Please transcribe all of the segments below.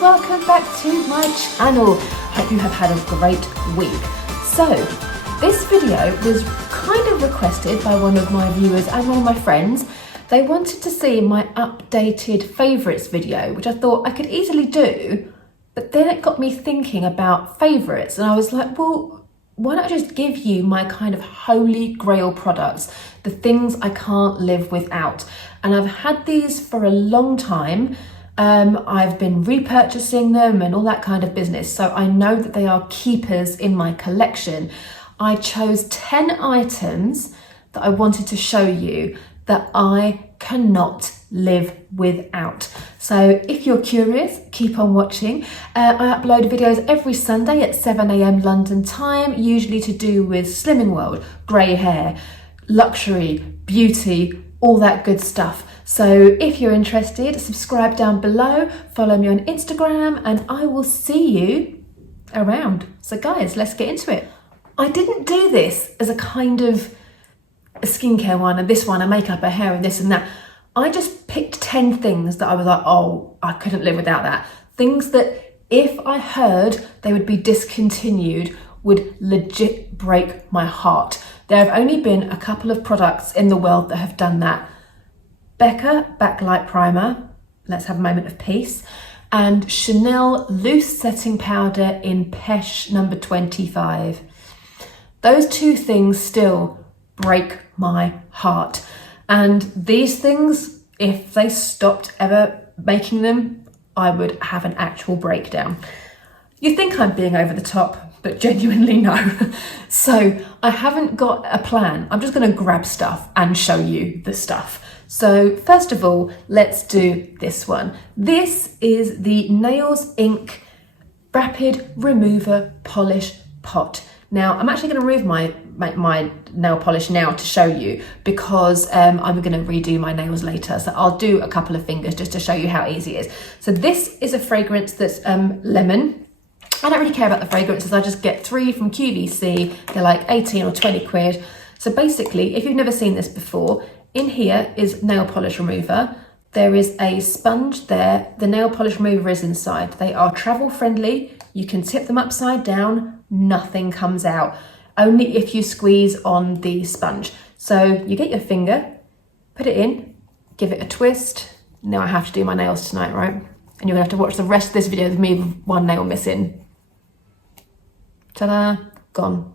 welcome back to my channel. Hope you have had a great week. So this video was kind of requested by one of my viewers and one of my friends. They wanted to see my updated favourites video, which I thought I could easily do, but then it got me thinking about favourites, and I was like, well, why don't I just give you my kind of holy grail products, the things I can't live without. And I've had these for a long time. I've been repurchasing them and all that kind of business, so I know that they are keepers in my collection. I chose 10 items that I wanted to show you that I cannot live without. So if you're curious, keep on watching. I upload videos every Sunday at 7 AM London time, usually to do with Slimming World, grey hair, luxury, beauty, all that good stuff. So if you're interested, subscribe down below, follow me on Instagram, and I will see you around. So guys, let's get into it. I didn't do this as a kind of a skincare one and this one, a makeup, a hair and this and that. I just picked 10 things that I was like, oh, I couldn't live without that. Things that if I heard they would be discontinued would legit break my heart. There have only been a couple of products in the world that have done that. Becca Backlight Primer, let's have a moment of peace, and Chanel Loose Setting Powder in Pesh number 25. Those two things still break my heart. And these things, if they stopped ever making them, I would have an actual breakdown. You think I'm being over the top, but genuinely no. So I haven't got a plan. I'm just going to grab stuff and show you the stuff. So first of all, let's do this one. This is the Nails Ink Rapid Remover Polish Pot. Now, I'm actually going to remove my nail polish now to show you, because I'm going to redo my nails later. So I'll do a couple of fingers just to show you how easy it is. So this is a fragrance that's lemon. I don't really care about the fragrances. I just get 3 from QVC. They're like 18 or 20 quid. So basically, if you've never seen this before, in here is nail polish remover. There is a sponge there. The nail polish remover is inside. They are travel friendly. You can tip them upside down. Nothing comes out. Only if you squeeze on the sponge. So you get your finger, put it in, give it a twist. Now I have to do my nails tonight, right? And you're gonna have to watch the rest of this video with me with one nail missing. Ta-da, gone.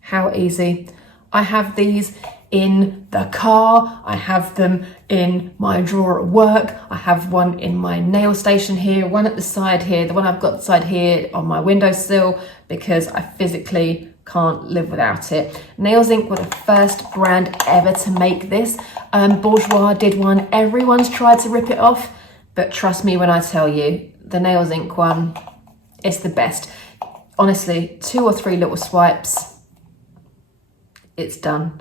How easy. I have these in the car, I have them in my drawer at work, I have one in my nail station here, one at the side here, the one I've got the side here on my windowsill, because I physically can't live without it. Nails Inc were the first brand ever to make this. Bourjois did one. Everyone's tried to rip it off, but trust me when I tell you, the Nails Inc one, it's the best. Honestly, 2 or 3 little swipes, it's done.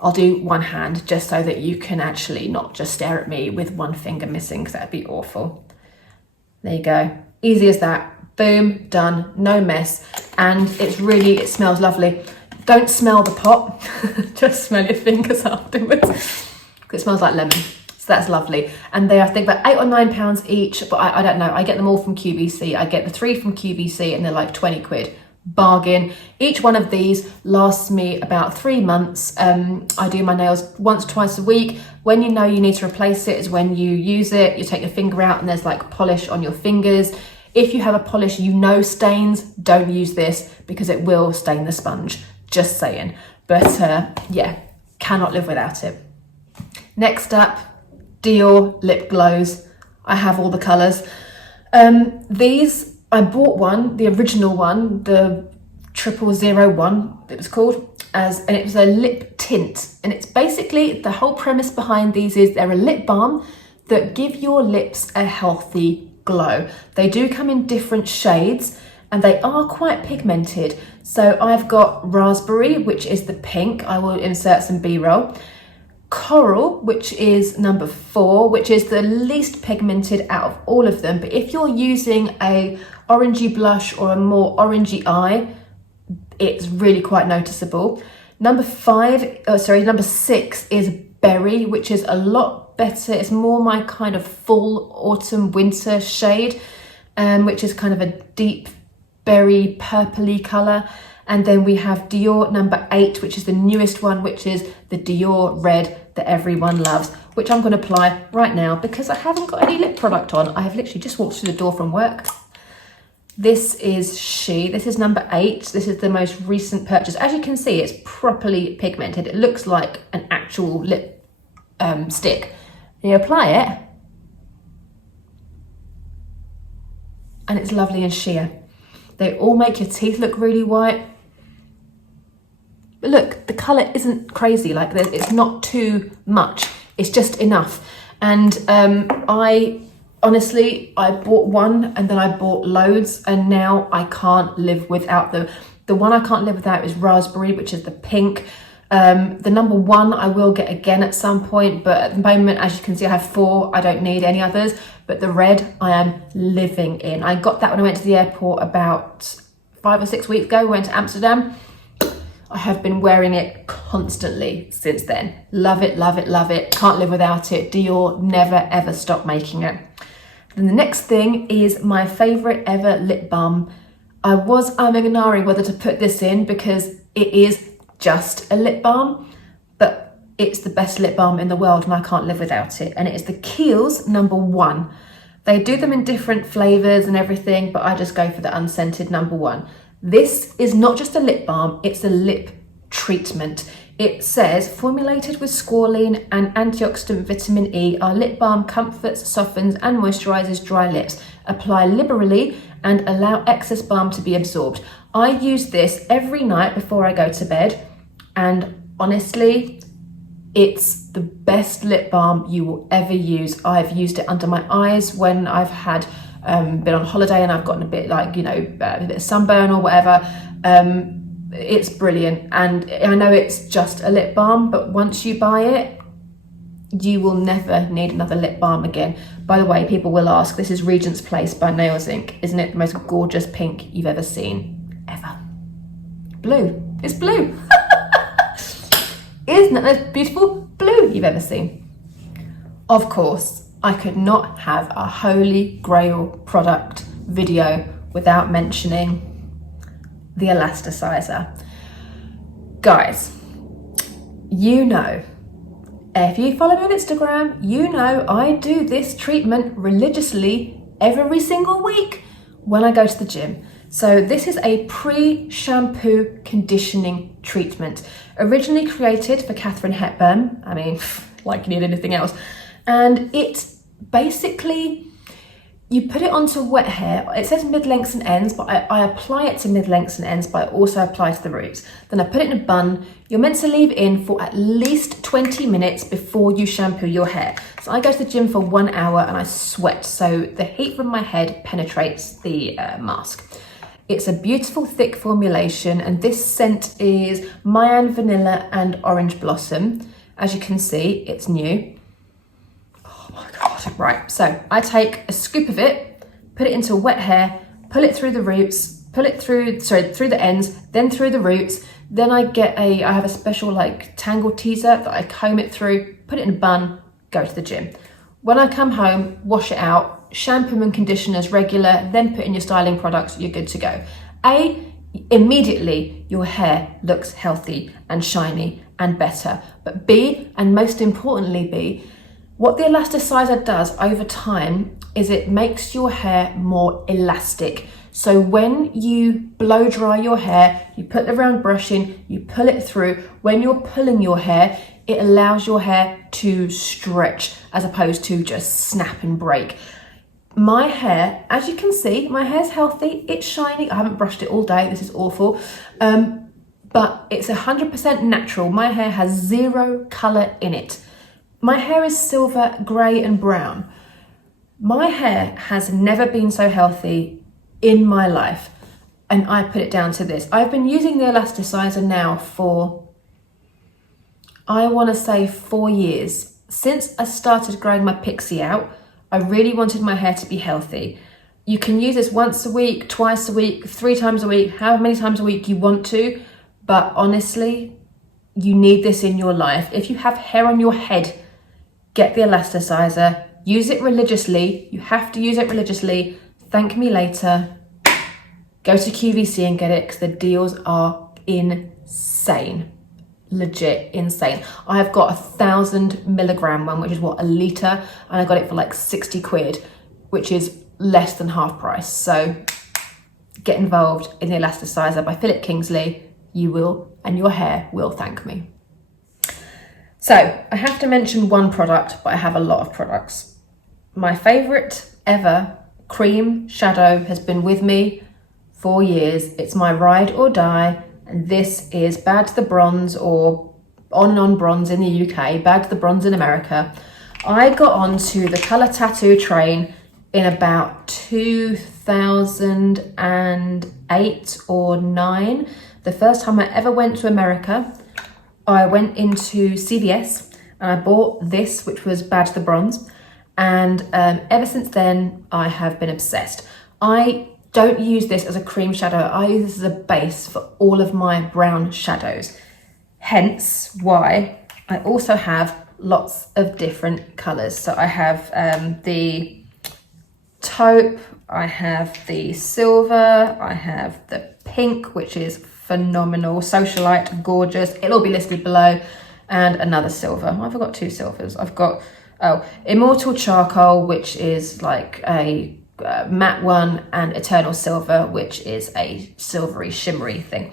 I'll do one hand just so that you can actually not just stare at me with one finger missing, because that'd be awful. There you go. Easy as that. Boom, done, no mess. And it smells lovely. Don't smell the pot, just smell your fingers afterwards. It smells like lemon, so that's lovely. And they are, I think, about £8 or £9 each, but I don't know. I get them all from QVC. I get the 3 from QVC and they're like 20 quid. Bargain. Each one of these lasts me about 3 months. I do my nails once, twice a week. When you know you need to replace it is when you use it. You take your finger out and there's like polish on your fingers. If you have a polish you know stains, don't use this because it will stain the sponge. Just saying. But yeah, cannot live without it. Next up, Dior Lip Glows. I have all the colours. These, I bought one, the original one, the 0001 it was called, and it was a lip tint. And it's basically, the whole premise behind these is they're a lip balm that give your lips a healthy glow. They do come in different shades and they are quite pigmented. So I've got raspberry, which is the pink. I will insert some B-roll. Coral, which is number 4, which is the least pigmented out of all of them. But if you're using a orangey blush or a more orangey eye, it's really quite noticeable. Number 6 is berry, which is a lot better. It's more my kind of full autumn winter shade, which is kind of a deep berry purpley colour. And then we have Dior number 8, which is the newest one, which is the Dior Red that everyone loves, which I'm going to apply right now because I haven't got any lip product on. I have literally just walked through the door from work. This is this is number 8. This is the most recent purchase. As you can see, it's properly pigmented. It looks like an actual lip stick. You apply it and it's lovely and sheer. They all make your teeth look really white. But look, the colour isn't crazy, like it's not too much, it's just enough. And I bought one and then I bought loads, and now I can't live without them. The one I can't live without is Raspberry, which is the pink. The number 1 I will get again at some point, but at the moment, as you can see, I have 4. I don't need any others, but the red I am living in. I got that when I went to the airport about 5 or 6 weeks ago. We went to Amsterdam. I have been wearing it constantly since then. Love it, love it, love it. Can't live without it. Dior never ever stop making it. Then the next thing is my favourite ever lip balm. I was umming and ahhing whether to put this in because it is just a lip balm, but it's the best lip balm in the world and I can't live without it. And it is the Kiehl's number 1. They do them in different flavours and everything, but I just go for the unscented number 1. This is not just a lip balm, it's a lip treatment. It says, formulated with squalene and antioxidant vitamin E, our lip balm comforts, softens and moisturises dry lips. Apply liberally and allow excess balm to be absorbed. I use this every night before I go to bed, and honestly, it's the best lip balm you will ever use. I've used it under my eyes when I've had been on holiday and I've gotten a bit like, you know, a bit of sunburn or whatever. It's brilliant, and I know it's just a lip balm, but once you buy it, you will never need another lip balm again. By the way, people will ask, this is Regent's Place by Nails Inc. Isn't it the most gorgeous pink you've ever seen? Ever. Blue. It's blue. Isn't it the most beautiful blue you've ever seen? Of course, I could not have a Holy Grail product video without mentioning the Elasticizer. Guys, you know, if you follow me on Instagram, you know I do this treatment religiously every single week when I go to the gym. So this is a pre-shampoo conditioning treatment, originally created for Katharine Hepburn. I mean, like you need anything else. And it's basically, you put it onto wet hair. It says mid-lengths and ends, but I apply it to mid-lengths and ends, but I also apply to the roots. Then I put it in a bun. You're meant to leave it in for at least 20 minutes before you shampoo your hair. So I go to the gym for 1 hour and I sweat, so the heat from my head penetrates the mask. It's a beautiful thick formulation, and this scent is Mayan Vanilla and Orange Blossom. As you can see, it's new. Oh my God. Right, so I take a scoop of it, put it into wet hair, pull it through the roots, pull it through, through the ends, then through the roots. Then I have a special like tangle teaser that I comb it through, put it in a bun, go to the gym. When I come home, wash it out, shampoo and condition as regular, then put in your styling products, you're good to go. Immediately your hair looks healthy and shiny and better. But B, and most importantly B, what the Elasticizer does over time is it makes your hair more elastic. So when you blow dry your hair, you put the round brush in, you pull it through. When you're pulling your hair, it allows your hair to stretch as opposed to just snap and break. My hair, as you can see, my hair's healthy, it's shiny. I haven't brushed it all day, this is awful. But it's 100% natural. My hair has zero colour in it. My hair is silver, grey and brown. My hair has never been so healthy in my life, and I put it down to this. I've been using the Elasticizer now for, I want to say 4 years. Since I started growing my pixie out, I really wanted my hair to be healthy. You can use this once a week, twice a week, 3 times a week, however many times a week you want to, but honestly, you need this in your life. If you have hair on your head, get the Elasticizer, use it religiously. You have to use it religiously. Thank me later. Go to QVC and get it because the deals are insane. Legit insane. I have got 1,000 milligram one, which is what, a litre, and I got it for like 60 quid, which is less than half price. So get involved in the Elasticizer by Philip Kingsley. You will, and your hair will thank me. So I have to mention one product, but I have a lot of products. My favourite ever cream shadow has been with me for years. It's my ride or die, and this is Bad to the Bronze, or On and On Bronze in the UK, Bad to the Bronze in America. I got onto the colour tattoo train in about 2008 or 9. The first time I ever went to America, I went into CVS and I bought this, which was Bad to the Bronze. And ever since then, I have been obsessed. I don't use this as a cream shadow. I use this as a base for all of my brown shadows. Hence why I also have lots of different colours. So I have the taupe, I have the silver, I have the pink, which is phenomenal, socialite, gorgeous. It'll all be listed below, and another silver. I've got 2 silvers. I've got, Immortal Charcoal, which is like a matte one, and Eternal Silver, which is a silvery shimmery thing.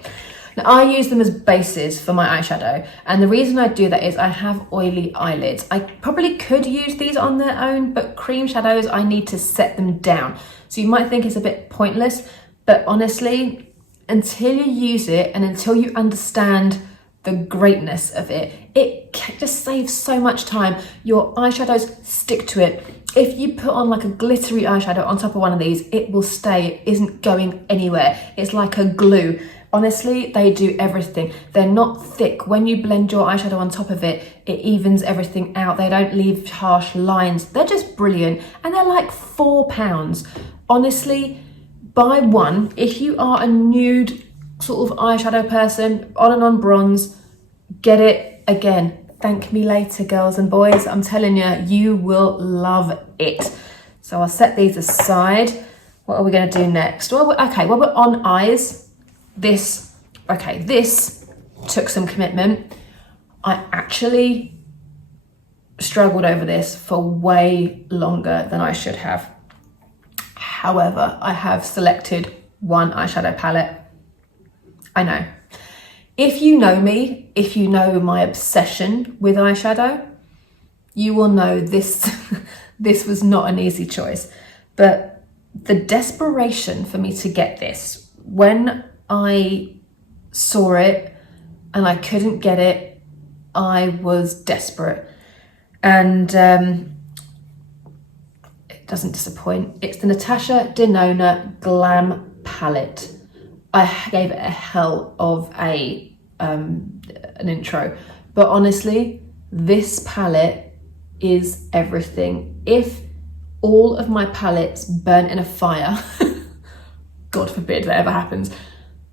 Now I use them as bases for my eyeshadow, and the reason I do that is I have oily eyelids. I probably could use these on their own, but cream shadows, I need to set them down. So you might think it's a bit pointless, but honestly, until you use it and until you understand the greatness of it, it just saves so much time. Your eyeshadows stick to it. If you put on like a glittery eyeshadow on top of one of these, it will stay, it isn't going anywhere. It's like a glue. Honestly, they do everything. They're not thick. When you blend your eyeshadow on top of it, it evens everything out. They don't leave harsh lines. They're just brilliant. And they're like £4. Honestly, buy one. If you are a nude sort of eyeshadow person, On and On Bronze, get it. Again, thank me later, girls and boys. I'm telling you, you will love it. So I'll set these aside. What are we going to do next? Well, okay, well, we're on eyes. This took some commitment. I actually struggled over this for way longer than I should have. However, I have selected one eyeshadow palette. I know. If you know me, if you know my obsession with eyeshadow, you will know this, this was not an easy choice. But the desperation for me to get this, when I saw it and I couldn't get it, I was desperate. And it doesn't disappoint. It's the Natasha Denona Glam palette. I gave it a hell of an intro, but honestly, this palette is everything. If all of my palettes burn in a fire, God forbid that ever happens,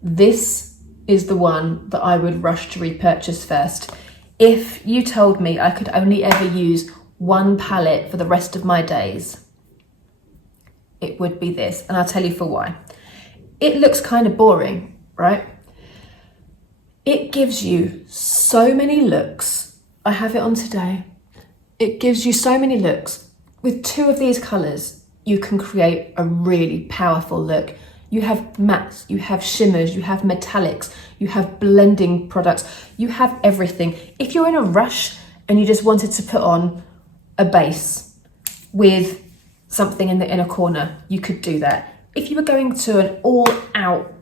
this is the one that I would rush to repurchase first. If you told me I could only ever use one palette for the rest of my days, it would be this, and I'll tell you for why. It looks kind of boring, right? It gives you so many looks. I have it on today. It gives you so many looks. With 2 of these colours, you can create a really powerful look. You have mattes, you have shimmers, you have metallics, you have blending products, you have everything. If you're in a rush and you just wanted to put on a base with something in the inner corner, you could do that. If you were going to an all-out,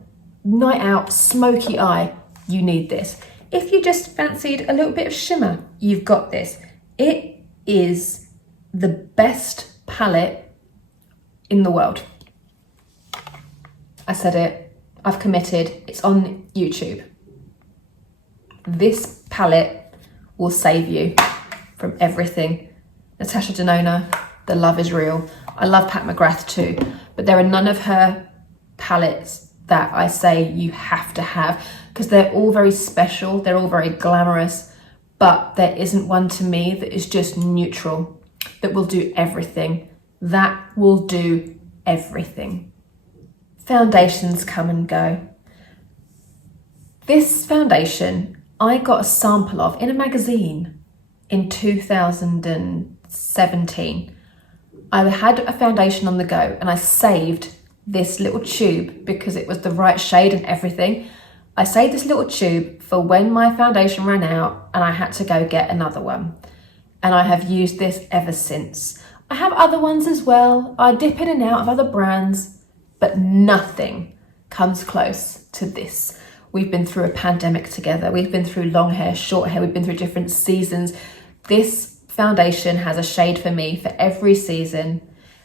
night out, smoky eye, you need this. If you just fancied a little bit of shimmer, you've got this. It is the best palette in the world. I said it, I've committed, it's on YouTube. This palette will save you from everything. Natasha Denona, the love is real. I love Pat McGrath too, but there are none of her palettes that I say you have to have, because they're all very special, they're all very glamorous, but there isn't one to me that is just neutral, that will do everything. That will do everything. Foundations come and go. This foundation I got a sample of in a magazine in 2017. I had a foundation on the go and I saved this little tube because it was the right shade and everything. I saved this little tube for when my foundation ran out and I had to go get another one. And I have used this ever since. I have other ones as well. I dip in and out of other brands, but nothing comes close to this. We've been through a pandemic together. We've been through long hair, short hair. We've been through different seasons. This foundation has a shade for me for every season,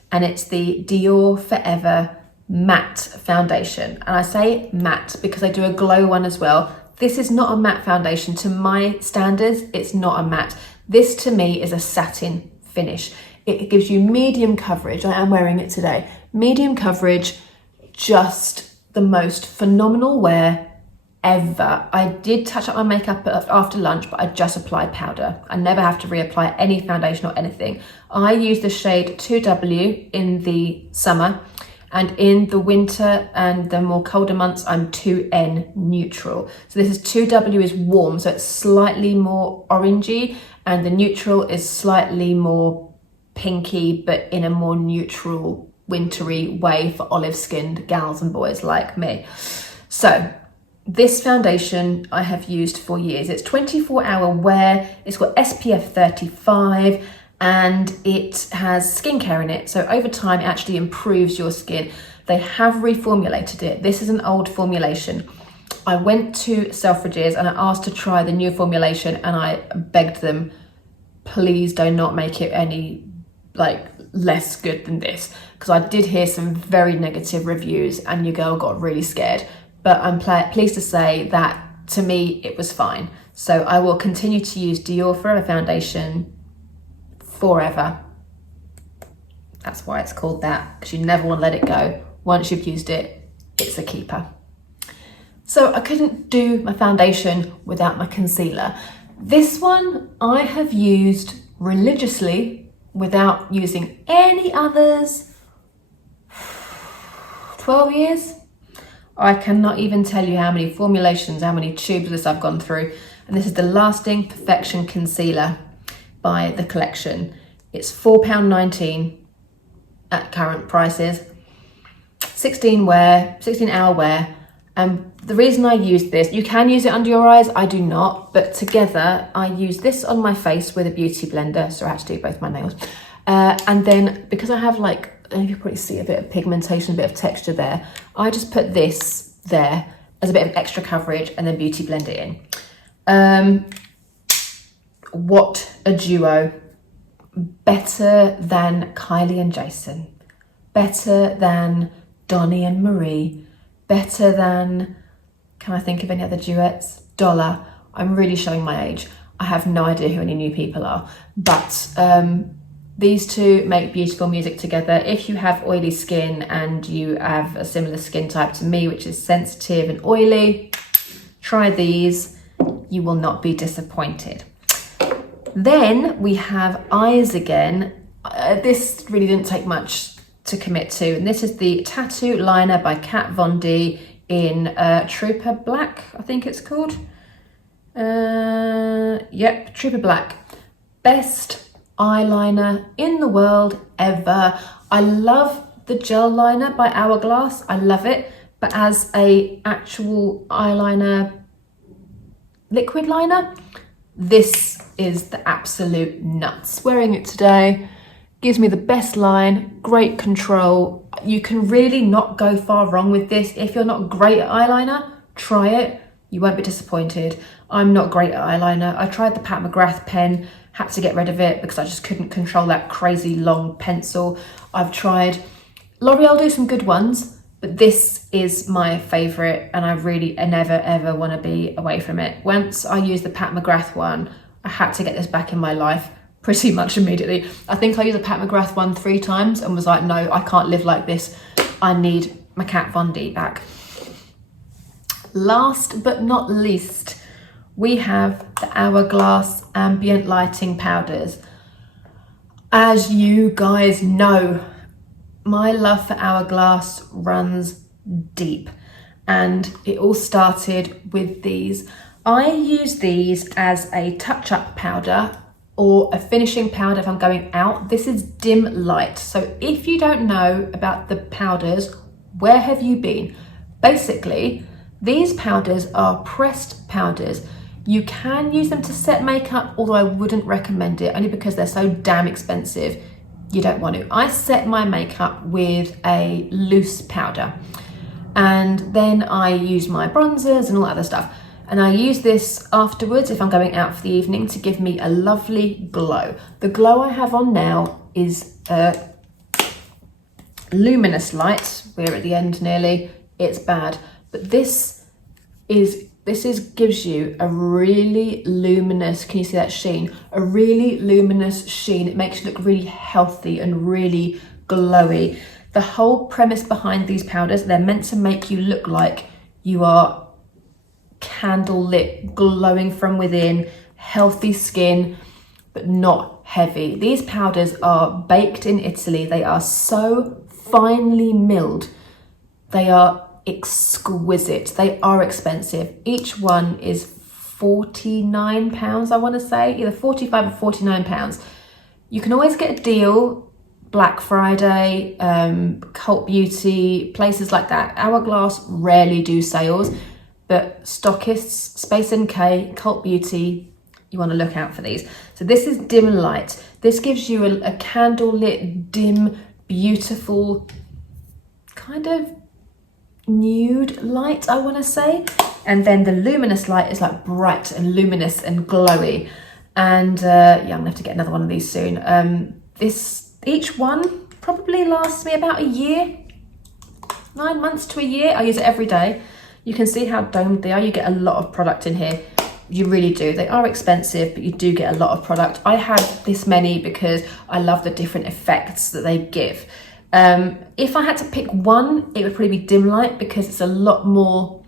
and it's the Dior Forever Matte Foundation. And I say matte because I do a glow one as well. This is not a matte foundation. To my standards, it's not a matte. This to me is a satin finish. It gives you medium coverage. I am wearing it today. Medium coverage, just the most phenomenal wear ever. I did touch up my makeup after lunch, but I just applied powder. I never have to reapply any foundation or anything. I use the shade 2W in the summer, and in the winter and the more colder months, I'm 2N neutral. So this is 2W is warm, so it's slightly more orangey, and the neutral is slightly more pinky, but in a more neutral, wintry way for olive-skinned gals and boys like me. So this foundation I have used for years. It's 24-hour wear, it's got SPF 35, and it has skincare in it. So over time, it actually improves your skin. They have reformulated it. This is an old formulation. I went to Selfridges and I asked to try the new formulation, and I begged them, please do not make it any less good than this, because I did hear some very negative reviews and your girl got really scared. But I'm pleased to say that to me, it was fine. So I will continue to use Dior Forever Foundation forever. That's why it's called that, because you never want to let it go. Once you've used it, it's a keeper. So I couldn't do my foundation without my concealer. This one I have used religiously without using any others. 12 years? I cannot even tell you how many formulations, how many tubes of this I've gone through. And this is the Lasting Perfection Concealer by The Collection. It's £4.19 at current prices. 16-hour wear. And the reason I use this, you can use it under your eyes, I do not. But together, I use this on my face with a beauty blender. So I had to do both my nails. And then because I have you can probably see a bit of pigmentation, a bit of texture there, I just put this there as a bit of extra coverage and then beauty blend it in. What a duo. Better than Kylie and Jason. Better than Donnie and Marie. Better than, can I think of any other duets? Dollar. I'm really showing my age. I have no idea who any new people are. But these two make beautiful music together. If you have oily skin and you have a similar skin type to me, which is sensitive and oily, try these. You will not be disappointed. Then we have eyes again. This really didn't take much to commit to. And this is the Tattoo Liner by Kat Von D in Trooper Black, I think it's called. Yep, Trooper Black. Best eyeliner in the world ever. I love the gel liner by Hourglass. I love it. But as a actual eyeliner, liquid liner, this is the absolute nuts. Wearing it today gives me the best line, great control. You can really not go far wrong with this. If you're not great at eyeliner, try it. You won't be disappointed. I'm not great at eyeliner. I tried the Pat McGrath pen, had to get rid of it because I just couldn't control that crazy long pencil. I've tried L'Oreal, do some good ones, but this is my favorite and I never ever want to be away from it. Once I used the Pat McGrath one, I had to get this back in my life pretty much immediately. I think I used a Pat McGrath one 3 times and was like, no, I can't live like this. I need my Kat Von D back. Last but not least, we have the Hourglass Ambient Lighting powders. As you guys know, my love for Hourglass runs deep, and it all started with these. I use these as a touch-up powder or a finishing powder if I'm going out. This is dim light. So if you don't know about the powders, where have you been? Basically, these powders are pressed powders. You can use them to set makeup, although I wouldn't recommend it, only because they're so damn expensive. You don't want to. I set my makeup with a loose powder, and then I use my bronzers and all that other stuff. And I use this afterwards if I'm going out for the evening to give me a lovely glow. The glow I have on now is luminous light. We're at the end nearly. It's bad, but this gives you a really luminous, can you see that sheen? A really luminous sheen. It makes you look really healthy and really glowy. The whole premise behind these powders, they're meant to make you look like you are candle lit, glowing from within, healthy skin, but not heavy. These powders are baked in Italy. They are so finely milled. They are exquisite. They are expensive. Each one is £49, I want to say, either 45 or £49. You can always get a deal, Black Friday, Cult Beauty, places like that. Hourglass rarely do sales, but stockists, Space NK, Cult Beauty, you want to look out for these. So this is dim light. This gives you a candle lit, dim, beautiful, kind of nude light, I want to say. And then the luminous light is like bright and luminous and glowy. And yeah, I'm gonna have to get another one of these soon. Each one probably lasts me about a year, 9 months to a year. I use it every day. You can see how domed they are. You get a lot of product in here. You really do. They are expensive, but you do get a lot of product. I have this many because I love the different effects that they give. If I had to pick one, it would probably be dim light, because it's a lot more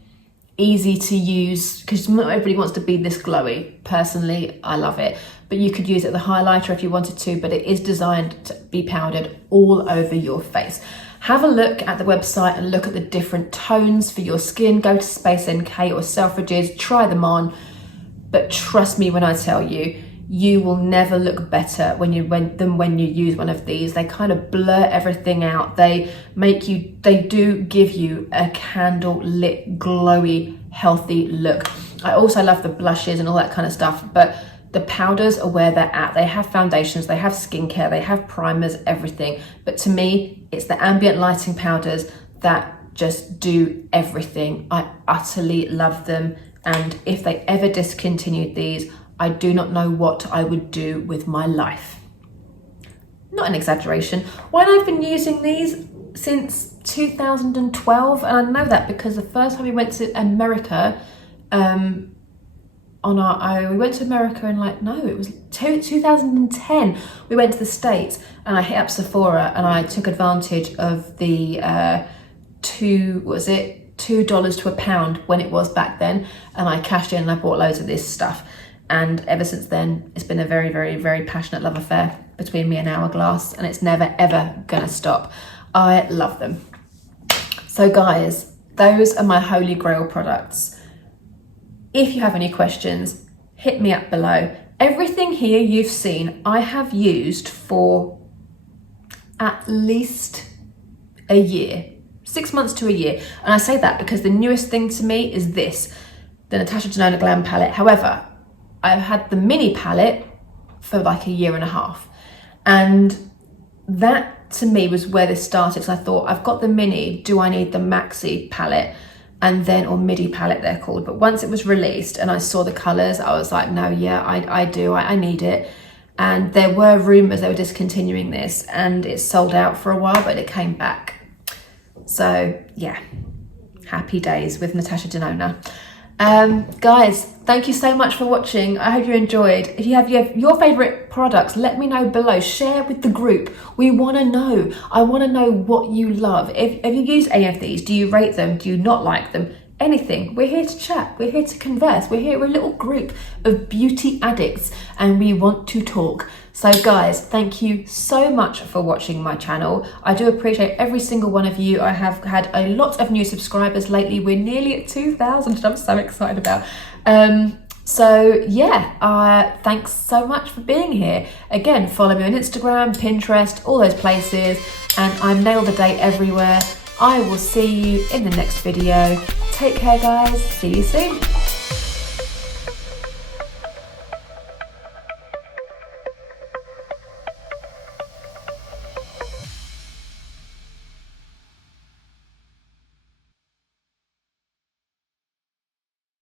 easy to use, because not everybody wants to be this glowy. Personally, I love it, but you could use it as a highlighter if you wanted to, but it is designed to be powdered all over your face. Have a look at the website and look at the different tones for your skin. Go to Space NK or Selfridges, try them on, but trust me when I tell you, you will never look better than when you use one of these. They kind of blur everything out. They do give you a candle lit, glowy, healthy look. I also love the blushes and all that kind of stuff, but the powders are where they're at. They have foundations, they have skincare, they have primers, everything. But to me, it's the ambient lighting powders that just do everything. I utterly love them. And if they ever discontinued these, I do not know what I would do with my life. Not an exaggeration. When I've been using these since 2012, and I know that because the first time we went to America, we went to America in it was 2010. We went to the States and I hit up Sephora and I took advantage of the $2 to a pound when it was back then, and I cashed in and I bought loads of this stuff. And ever since then, it's been a very, very, very passionate love affair between me and Hourglass, and it's never, ever gonna stop. I love them. So guys, those are my Holy Grail products. If you have any questions, hit me up below. Everything here you've seen, I have used for at least a year, 6 months to a year. And I say that because the newest thing to me is this, the Natasha Denona Glam palette. However, I've had the mini palette for like a year and a half. And that to me was where this started. So I thought, I've got the mini, do I need the maxi palette? And then, or midi palette they're called. But once it was released and I saw the colors, I was like, no, yeah, I do, I need it. And there were rumors they were discontinuing this, and it sold out for a while, but it came back. So yeah, happy days with Natasha Denona. Guys, thank you so much for watching. I hope you enjoyed. If you have your favorite products, let me know below. Share with the group. We want to know. I want to know what you love. If you use any of these, do you rate them? Do you not like them? anything. We're here to chat, we're here to converse, we're a little group of beauty addicts and we want to talk. So guys, thank you so much for watching my channel. I do appreciate every single one of you. I have had a lot of new subscribers lately. We're nearly at 2,000 and I'm so excited about. So yeah, thanks so much for being here. Again, follow me on Instagram, Pinterest, all those places, and I'm Nail the Day everywhere. I will see you in the next video. Take care guys, see you soon.